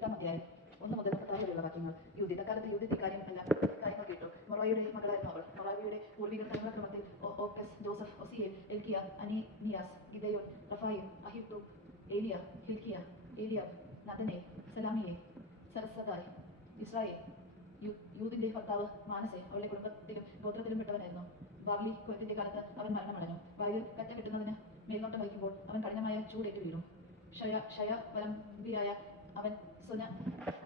8-ാം അധ്യായം 1 മുതൽ 10 വരെയുള്ള വാക്യങ്ങൾ. യൂദിത് അക്കാലത്ത് യൂദിത് കാര്യങ്ങൾ കേട്ടു. മൊറായുടെ മകളായിരുന്നു അവൾ. മൊറാവിയുടെ പൂർവികർ തലമുറക്രമത്തിൽ ഓക്കസ്, ജോസഫ്, ഒസിയേൽ, എൽക്കിയ, അനീനിയാസ്, ഗിദെയോൻ, റഫായിം, അഹിത്തൂബ്, ഏലിയ, ഹിൽക്കിയ, ഏലിയാബ്, നഥനേൽ, സെലാമിയേൽ, സരസദായ്, ഇസ്രായേൽ. യൂദിന്റെ ഭർത്താവ് മാനസെ അവളുടെ കുടുംബത്തിലും ഗോത്രത്തിലും പെട്ടവനായിരുന്നു. ബാർലി കൊയ്ത്തിന്റെ കാലത്ത് അവൻ മരണമടഞ്ഞു. വയലിൽ കറ്റ കിട്ടുന്നതിന് മേൽനോട്ടം വഹിക്കുമ്പോൾ അവൻ കഠിനമായ ചൂടേറ്റു വീണു. ക്ഷയവലംബിയായ അവൻ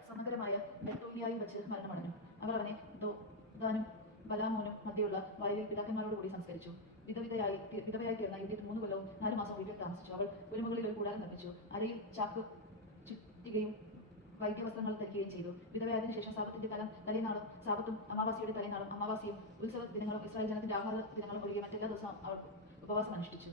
സമഗ്രമായ നെത്തോലിയായി വെച്ച് മരണമടഞ്ഞു. അവർ അവനെ ദോദാനും ബലാമോനും മധ്യയുള്ള വയലിൽ പിതാക്കന്മാരോടുകൂടി സംസ്കരിച്ചു. വിധവയായി തീർന്ന യൂദിത് 3 കൊല്ലവും 4 മാസവും വീട്ടിൽ താമസിച്ചു. അവൾ കുരുമുകളിൽ ഒരു കൂടാരം നിർമ്മിച്ചു. അരയിൽ ചാക്ക് ചുറ്റുകയും വൈദ്യവസ്ത്രങ്ങൾ ധരിക്കുകയും ചെയ്തു. വിധവയായതിനു ശേഷം സാപത്തിന്റെ തലേനാളും സാപത്തും അമാവാസിയുടെ തലേനാളും അമാവാസിയും ഉത്സവ ദിനങ്ങളും ഇസ്രായേൽ ജനത്തിന്റെ ആഹാര ദിനങ്ങളും ഒഴികെ മറ്റെല്ലാ ദിവസവും അവൾ ഉപവാസം അനുഷ്ഠിച്ചു.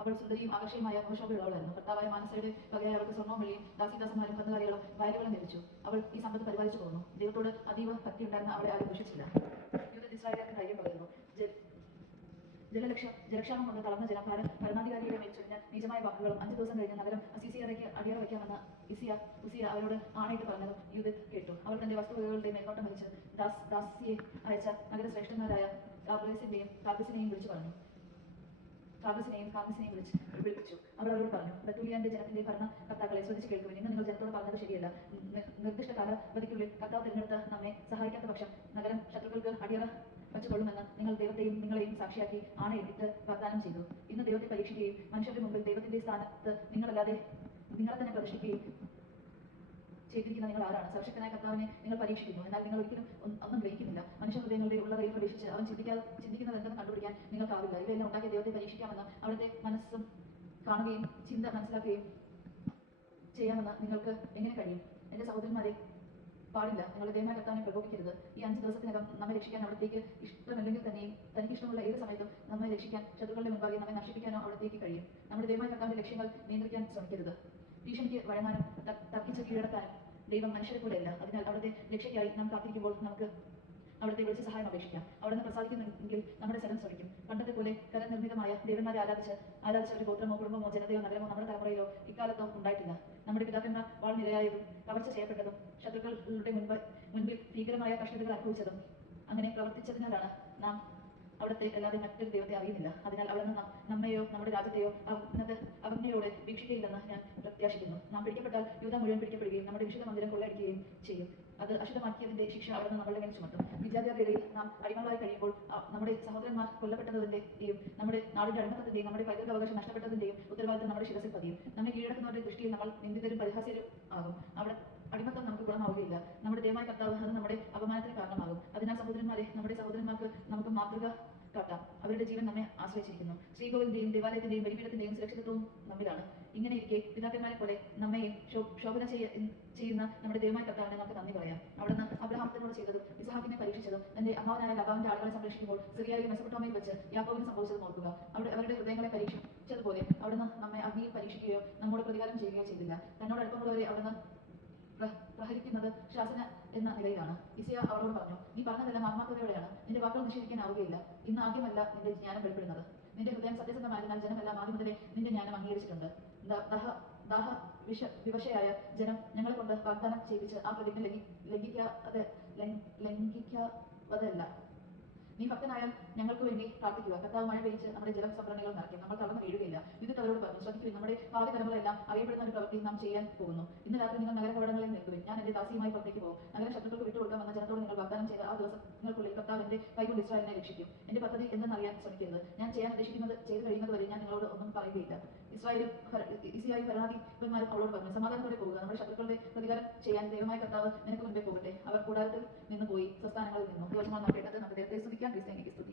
അവൾ സുന്ദരിയും ആകർഷകമായ മുഖശോഭയുള്ളവളായിരുന്നു. ഭർത്താവായ മാനസയുടെ വകയായി അവൾക്ക് സ്വർണ്ണവും വെള്ളിയും ദാസീദാസന്മാരും കന്നുകാലികളും വയലുകളും ലഭിച്ചു. അവൾ ഈ സമ്പത്ത് പരിപാലിച്ചു പോന്നു. ദൈവത്തോട് അതീവ ഭക്തിയുണ്ടായിരുന്ന അവളെ ആരും ദുഷിച്ചില്ല. യൂദ ഇസ്രായേലിയർക്ക് ധൈര്യം പകർന്നു. ജലക്ഷാമം കൊണ്ട് തളർന്ന ജനം ഭരണാധികാരിയുടെ മേൽ ചൊരിഞ്ഞ നീചമായ വാക്കുകളും 5 ദിവസം കഴിഞ്ഞ് നഗരം അസീസിയയ്ക്ക് അടിയറ വയ്ക്കാമെന്ന് ഉസിയ അവരോട് ആണയിട്ട് പറഞ്ഞതും യൂദിത് കേട്ടു. അവൾ തന്റെ വസ്തുവകകളുടെ മേൽനോട്ടം വഹിച്ച് ദാസിയെ അയച്ച നഗരശ്രേഷ്ഠന്മാരായ കാർബസിനെയും വിളിപ്പിച്ചു. അവർ അവരോട് പറഞ്ഞു, ബത്തൂലിയാന്റെ ജനത്തിന്റെ ഭരണകർത്താക്കളെ ശ്രദ്ധിച്ച് കേൾക്കുവിൻ. ഇന്ന് നിങ്ങൾ ജനത്തോട് പറഞ്ഞത് ശരിയല്ല. നിർദ്ദിഷ്ട കാലാവധിക്കുള്ളിൽ കർത്താവ് തിരഞ്ഞെടുത്ത് നമ്മെ സഹായിക്കാത്ത പക്ഷം നഗരം ശത്രുക്കൾക്ക് അടിയറ വച്ചുകൊള്ളുമെന്ന് നിങ്ങൾ ദൈവത്തെയും നിങ്ങളെയും സാക്ഷിയാക്കി ആണയിട്ട് വാഗ്ദാനം ചെയ്തു. ഇന്ന് ദൈവത്തെ പരീക്ഷിക്കുകയും മനുഷ്യരുടെ മുമ്പിൽ ദൈവത്തിന്റെ സ്ഥാനത്ത് നിങ്ങളെ തന്നെ പ്രതിഷ്ഠിക്കുകയും ചെയ്തിരിക്കുന്ന നിങ്ങൾ ആരാണ്? സർവശക്തനായ കർത്താവിനെ നിങ്ങൾ പരീക്ഷിക്കുന്നു, എന്നാൽ നിങ്ങൾ ഒരിക്കലും ഒന്നും ഗ്രഹിക്കുന്നില്ല. മനുഷ്യ ഹൃദയങ്ങളുടെ ഉള്ളവയിൽ പ്രവേശിച്ച് അവൻ ചിന്തിക്കുന്നത് എന്തെന്ന് കണ്ടുപിടിക്കാൻ നിങ്ങൾക്കാവില്ല. ഇവയെല്ലാം ഉണ്ടാക്കിയ ദൈവത്തെ പരീക്ഷിക്കാമെന്ന് അവിടുത്തെ മനസ്സും കാണുകയും ചിന്ത മനസ്സിലാക്കുകയും ചെയ്യാമെന്ന് നിങ്ങൾക്ക് എങ്ങനെ കഴിയും? എന്റെ സഹോദരന്മാരെ, പാടില്ല. നിങ്ങളുടെ ദൈവമായ കർത്താവിനെ പ്രകോപിക്കരുത്. ഈ 5 ദിവസത്തിനകം നമ്മെ രക്ഷിക്കാൻ അവിടത്തേക്ക് ഇഷ്ടമല്ലെങ്കിൽ തന്നെയും തനിക്ക് ഇഷ്ടമുള്ള ഏത് സമയത്തും നമ്മെ രക്ഷിക്കാൻ ശത്രുക്കളുടെ മുമ്പാകെ നമ്മെ നശിപ്പിക്കാനോ അവിടത്തേക്ക് കഴിയും. നമ്മുടെ ദൈവമായ കർത്താവിന്റെ ലക്ഷ്യങ്ങൾ നിയന്ത്രിക്കാൻ ശ്രമിക്കരുത്. ഭീഷണിക്ക് വഴങ്ങാനും തർക്കിച്ച് കീഴടക്കാനും ദൈവം മനുഷ്യരെ പോലെയല്ല. അതിനാൽ അവിടുത്തെ രക്ഷയ്ക്കായി നാം കാത്തിരിക്കുമ്പോൾ നമുക്ക് അവിടുത്തെ വിളിച്ച് സഹായം അപേക്ഷിക്കാം. അവിടുന്ന് പ്രസാദിക്കുന്നെങ്കിൽ നമ്മുടെ സ്ഥലം ശ്രമിക്കും. പണ്ടത്തെ പോലെ കരനിർമ്മിതമായ ദേവന്മാരെ ആരാധിച്ച ഒരു ഗോത്രമോ കുടുംബമോ ജനതയോ നഗരമോ നമ്മുടെ തലമുറയിലോ ഇക്കാലത്തോ ഉണ്ടായിട്ടില്ല. നമ്മുടെ പിതാക്കന്മാർ വാൾനിരയായതും കവർച്ച ചെയ്യപ്പെട്ടതും ശത്രുക്കളുടെ മുൻപിൽ ഭീകരമായ കഷ്ടതകൾ അനുഭവിച്ചതും അങ്ങനെ പ്രവർത്തിച്ചതിനാലാണ് നാം അവിടുത്തെ അല്ലാതെ മറ്റൊരു ദൈവത്തെ അറിയുന്നില്ല. അതിനാൽ അവിടുന്ന് നമ്മെയോ നമ്മുടെ രാജ്യത്തെയോ അവജ്ഞയോടെ വീക്ഷിക്കയില്ലെന്ന് ഞാൻ പ്രത്യാശിക്കുന്നു. നാം പിടിക്കപ്പെട്ടാൽ യൂദ മുഴുവൻ പിടിക്കപ്പെടുകയും നമ്മുടെ വിശുദ്ധ മന്ദിരം കൊള്ളയടിക്കുകയും ചെയ്യും. അത് അശുദ്ധമാക്കിയതിന്റെ ശിക്ഷ അവിടുന്ന് നമ്മളുടെ മേൽ ചുമത്തും. വിജാതിയുടെ ഇടയിൽ നാം അടിമകളായി കഴിയുമ്പോൾ നമ്മുടെ സഹോദരന്മാർ കൊല്ലപ്പെട്ടതിന്റെയും നമ്മുടെ നാടിന്റെ അടിമത്തത്തിന്റെയും നമ്മുടെ പൈതൃക അവകാശം നഷ്ടപ്പെട്ടതിന്റെയും ഉത്തരവാദിത്തം നമ്മുടെ ശിരസിൽ പതിയും. നമ്മെ കീഴടക്കുന്നവരുടെ ദൃഷ്ടിയിൽ നമ്മൾ നിന്ദിതരും പരിഹാസ്യരും ആകും. അവിടെ അടിമത്തം നമുക്ക് ഗുണമാവുകയില്ല. നമ്മുടെ ദൈവമായ കർത്താവ് അത് നമ്മുടെ അപമാനത്തിന് കാരണമാകും. അതിനാൽ സഹോദരന്മാരെ, നമ്മുടെ സഹോദരന്മാർക്ക് നമുക്ക് മാതൃക കാട്ടാം. അവരുടെ ജീവൻ നമ്മെ ആശ്രയിച്ചിരിക്കുന്നു. ശ്രീകോവിലിന്റെയും ദേവാലയത്തിന്റെയും ബലിപീഠത്തിന്റെയും സുരക്ഷിതത്വവും നമ്മിലാണ്. ഇങ്ങനെ ഇരിക്കെ പിതാക്കന്മാരെ പോലെ നമ്മെയും ശോഭന ചെയ്യുന്ന നമ്മുടെ ദൈവമായ കർത്താവിനെ നമുക്ക് നന്ദി പറയാം. അവിടുന്ന് അബ്രഹാമത്തിനോട് ചെയ്തതും ഇസ്ഹാക്കിനെ പരീക്ഷിച്ചതും തന്റെ അമ്മാവനായ ലാബാന്റെ ആളുകളെ സംരക്ഷിക്കുമ്പോൾ സിറിയയിലെ മെസൊപ്പൊട്ടാമിയയിൽ വെച്ച് യാക്കോബിന് സംഭവിച്ചത് ഓർക്കുക. അവരുടെ ഹൃദയങ്ങളെ പരീക്ഷിച്ചതുപോലെ അവിടുന്ന് നമ്മെ അഗ്നിയിൽ പരീക്ഷിക്കുകയോ നമ്മോട് പ്രതികാരം ചെയ്യുകയോ ചെയ്തില്ല. തന്നോട് അടുപ്പമുള്ളവരെ അവിടുന്ന് പ്രഹരിക്കുന്നത് ശാസന എന്ന നിലയിലാണ്. ഇസയ അവളോട് പറഞ്ഞു, നീ പറഞ്ഞതെല്ലാം ആത്മാർത്ഥതയോടെയാണ്. നിന്റെ വാക്കുകൾ നിഷേധിക്കാനാവുകയില്ല. ഇന്ന് ആദ്യമല്ല നിന്റെ ജ്ഞാനം വെളിപ്പെടുന്നത്. നിന്റെ ഹൃദയം സത്യസന്ധമായതിനാൽ ജനമെല്ലാം ആദ്യം മുതലേ നിന്റെ ജ്ഞാനം അംഗീകരിച്ചിട്ടുണ്ട്. വിവശയായ ജനം ഞങ്ങളെ കൊണ്ട് വാഗ്ദാനം ചെയ്യിപ്പിച്ച് ആ പ്രതിജ്ഞ ലംഘിക്കാവതല്ല. നീ ഭക്തനായാൽ ഞങ്ങൾക്ക് വേണ്ടി പ്രാർത്ഥിക്കുക. കർത്താവ് മഴ പെയ്ച്ച് നമ്മുടെ ജലസംഭരണികൾ നിറയ്ക്കും. നമ്മൾ തളർന്നു വീഴുകയില്ല. യൂദിത് അവരോട് പറഞ്ഞു, ശ്രദ്ധിക്കുക, നമ്മുടെ ഭാവി തലമുറയെല്ലാം അറിയപ്പെടുന്ന ഒരു പ്രവൃത്തി നാം ചെയ്യാൻ പോകുന്നു. ഇന്ന് രാത്രി നിങ്ങൾ നഗരകവാടങ്ങളിൽ നിൽക്കുവിൻ. ഞാൻ എന്റെ ദാസിയുമായി പുറത്തേക്ക് പോകും. നഗരം ശത്രുക്കൾക്ക് വിട്ടുകൊടുക്കാമെന്ന ജനത്തോട് നിങ്ങൾ വാഗ്ദാനം ചെയ്ത ആ ദിവസങ്ങൾക്കുള്ളിൽ കർത്താവ് എന്റെ കൈകൊണ്ട് ഇസ്രായേലിനെ രക്ഷിക്കും. എന്റെ പദ്ധതി എന്തെന്നറിയാൻ ശ്രമിക്കരുത്. ഞാൻ ചെയ്യാൻ ഉദ്ദേശിക്കുന്നത് ചെയ്തു കഴിയുന്നത് വരെ ഞാൻ നിങ്ങളോട് ഒന്നും പറയുകയില്ല. ഈസിയായി ഭരണാധിപന്മാരും അവളോട് പറഞ്ഞു, സമാധാനത്തോടെ പോകുക. നമ്മുടെ ശത്രുക്കളുടെ പ്രതികാരം ചെയ്യാൻ ദൈവമായ കർത്താവ് നിനക്ക് മുൻപേ പോകട്ടെ. അവർ കൂടാരത്തിൽ നിന്ന് പോയി സ്വസ്ഥാനങ്ങളിൽ നിന്നു. ദിവസങ്ങൾ നാം കേട്ടത് നമ്മുടെ ദൈവത്തെ സ്തുതിക്കാൻ ക്രിസ്ത്യാനിക്ക് സ്തുതി.